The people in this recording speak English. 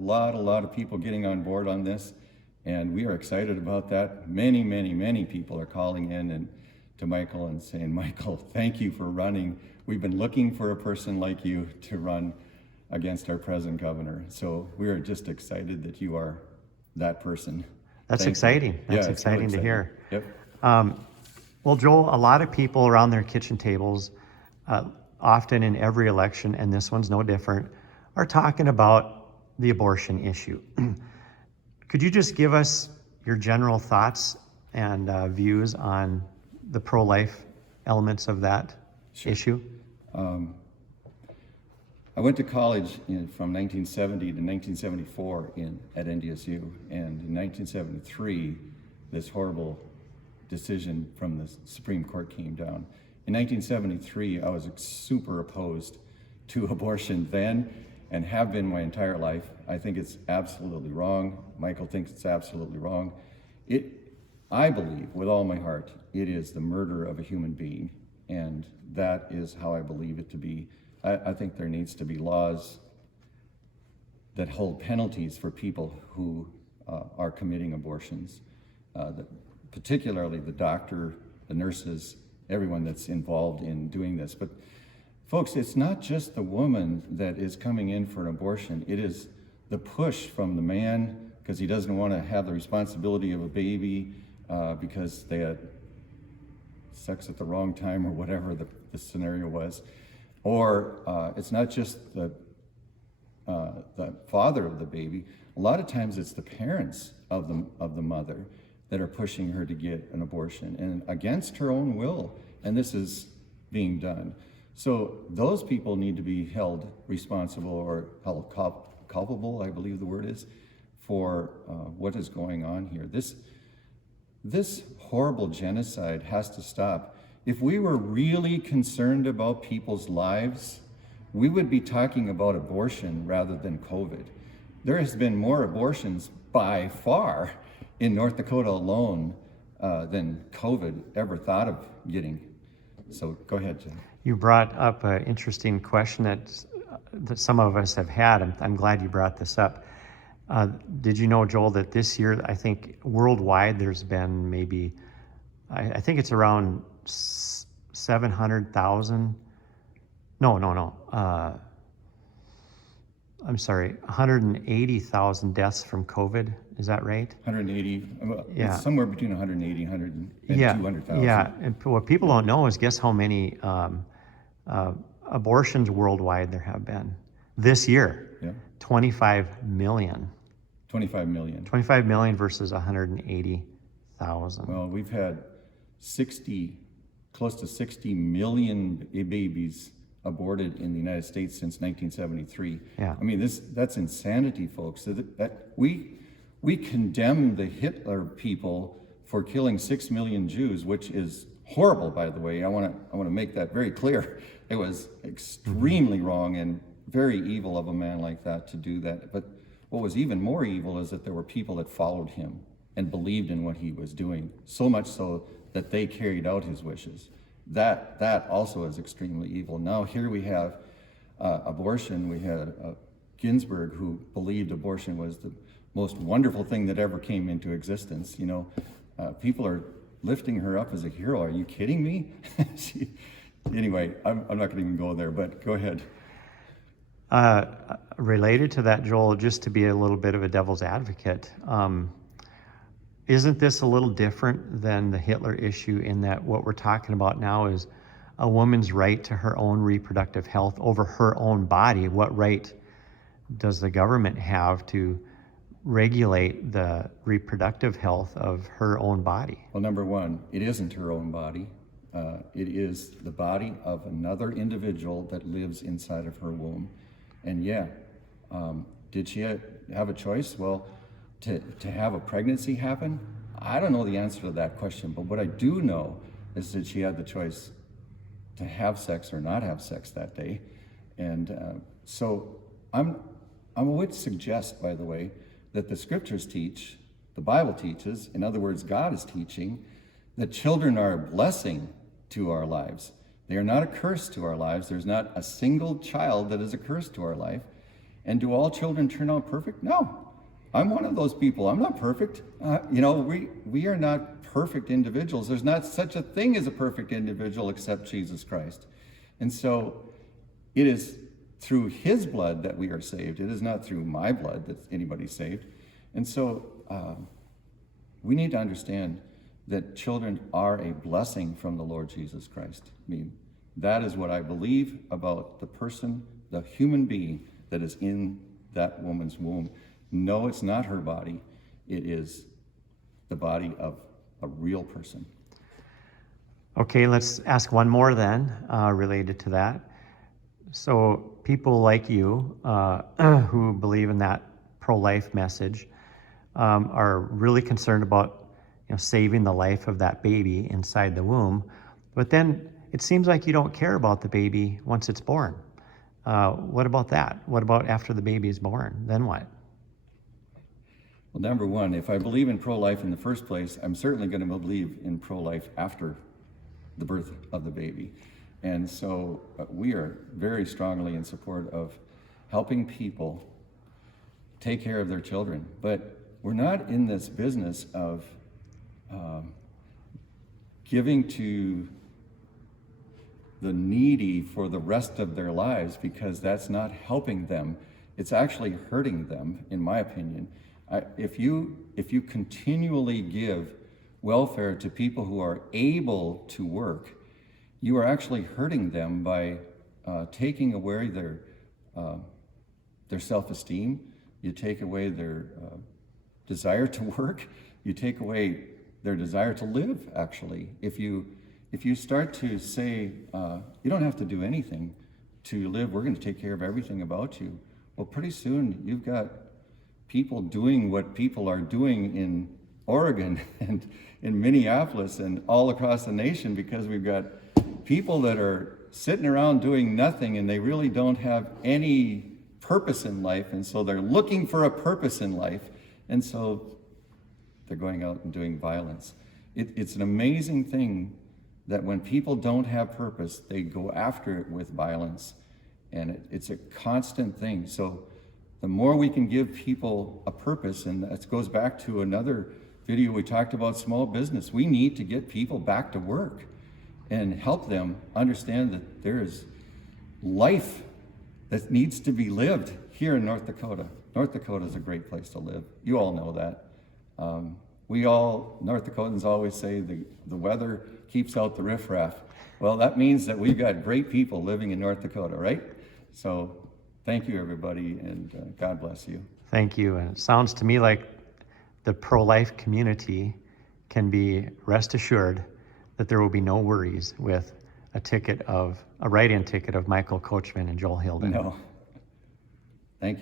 a lot of people getting on board on this, and we are excited about that. Many people are calling in and to Michael and saying, Michael, thank you for running. We've been looking for a person like you to run against our present governor. So we are just excited that you are that person. That's exciting. That's exciting to hear. Yep. Well, Joel, a lot of people around their kitchen tables, often in every election, and this one's no different, are talking about the abortion issue. Could you just give us your general thoughts and views on the pro-life elements of that issue? I went to college from 1970 to 1974 at NDSU, and in 1973, this horrible decision from the Supreme Court came down. In 1973, I was super opposed to abortion then, and have been my entire life. I think it's absolutely wrong. Michael thinks it's absolutely wrong. I believe with all my heart, it is the murder of a human being, and that is how I believe it to be. I think there needs to be laws that hold penalties for people who are committing abortions, particularly the doctor, the nurses, everyone that's involved in doing this. But folks, it's not just the woman that is coming in for an abortion. It is the push from the man because he doesn't want to have the responsibility of a baby because they had sex at the wrong time or whatever the scenario was. Or it's not just the father of the baby. A lot of times it's the parents of the mother that are pushing her to get an abortion and against her own will. And this is being done. So those people need to be held responsible or held culpable, I believe the word is, for what is going on here. This horrible genocide has to stop. If we were really concerned about people's lives, we would be talking about abortion rather than COVID. There has been more abortions by far in North Dakota alone than COVID ever thought of getting. So go ahead, Jim. You brought up an interesting question that some of us have had. I'm glad you brought this up. Did you know, Joel, that this year, I think worldwide, there's been maybe, I think it's around 700,000, I'm sorry, 180,000 deaths from COVID. Is that right? 180, Yeah. it's somewhere between 180 and Yeah, 200,000. yeah. And what people don't know is guess how many abortions worldwide there have been this year? Yeah. 25 million. 25 million. 25 million versus 180,000. Well, we've had close to 60 million babies aborted in the United States since 1973. Yeah. I mean, that's insanity, folks. That we condemn the Hitler people for killing 6 million Jews, which is horrible, by the way. I want to make that very clear. It was extremely wrong and very evil of a man like that to do that. But what was even more evil is that there were people that followed him and believed in what he was doing, so much so that they carried out his wishes. That also is extremely evil. Now here we have abortion. We had Ginsburg, who believed abortion was the most wonderful thing that ever came into existence. You know, people are lifting her up as a hero. Are you kidding me? Anyway, I'm not going to even go there, but go ahead. Related to that, Joel, just to be a little bit of a devil's advocate, isn't this a little different than the Hitler issue in that what we're talking about now is a woman's right to her own reproductive health over her own body? What right does the government have to regulate the reproductive health of her own body? Well, number one, it isn't her own body. It is the body of another individual that lives inside of her womb. And yeah, did she have a choice? Well, to have a pregnancy happen? I don't know the answer to that question, but what I do know is that she had the choice to have sex or not have sex that day. And so I would suggest, by the way, that the scriptures teach, the Bible teaches, in other words, God is teaching, that children are a blessing to our lives. They are not a curse to our lives. There's not a single child that is a curse to our life. And do all children turn out perfect? No. I'm one of those people. I'm not perfect. We are not perfect individuals. There's not such a thing as a perfect individual except Jesus Christ. And so it is through his blood that we are saved. It is not through my blood that anybody's saved. And so we need to understand that children are a blessing from the Lord Jesus Christ. I mean, that is what I believe about the person, the human being that is in that woman's womb. No, it's not her body. It is the body of a real person. Okay, let's ask one more then, related to that. So people like you who believe in that pro-life message are really concerned about saving the life of that baby inside the womb. But then it seems like you don't care about the baby once it's born. What about that? What about after the baby is born? Then what? Well, number one, if I believe in pro-life in the first place, I'm certainly going to believe in pro-life after the birth of the baby. And so we are very strongly in support of helping people take care of their children. But we're not in this business of giving to the needy for the rest of their lives, because that's not helping them. It's actually hurting them, in my opinion. If you continually give welfare to people who are able to work, you are actually hurting them by taking away their self-esteem. You take away their desire to work. You take away their desire to live, actually. If you start to say, you don't have to do anything to live, we're going to take care of everything about you. Well, pretty soon you've got people doing what people are doing in Oregon and in Minneapolis and all across the nation, because we've got people that are sitting around doing nothing and they really don't have any purpose in life. And so they're looking for a purpose in life. And so they're going out and doing violence. It's an amazing thing that when people don't have purpose, they go after it with violence. And it's a constant thing. So the more we can give people a purpose, and that goes back to another video we talked about small business. We need to get people back to work and help them understand that there is life that needs to be lived here in North Dakota. North Dakota is a great place to live. You all know that. North Dakotans always say the weather keeps out the riffraff. Well, that means that we've got great people living in North Dakota, right? So thank you, everybody, and God bless you. Thank you. And it sounds to me like the pro-life community can be rest assured that there will be no worries with a write-in ticket of Michael Coachman and Joel Hylden. No.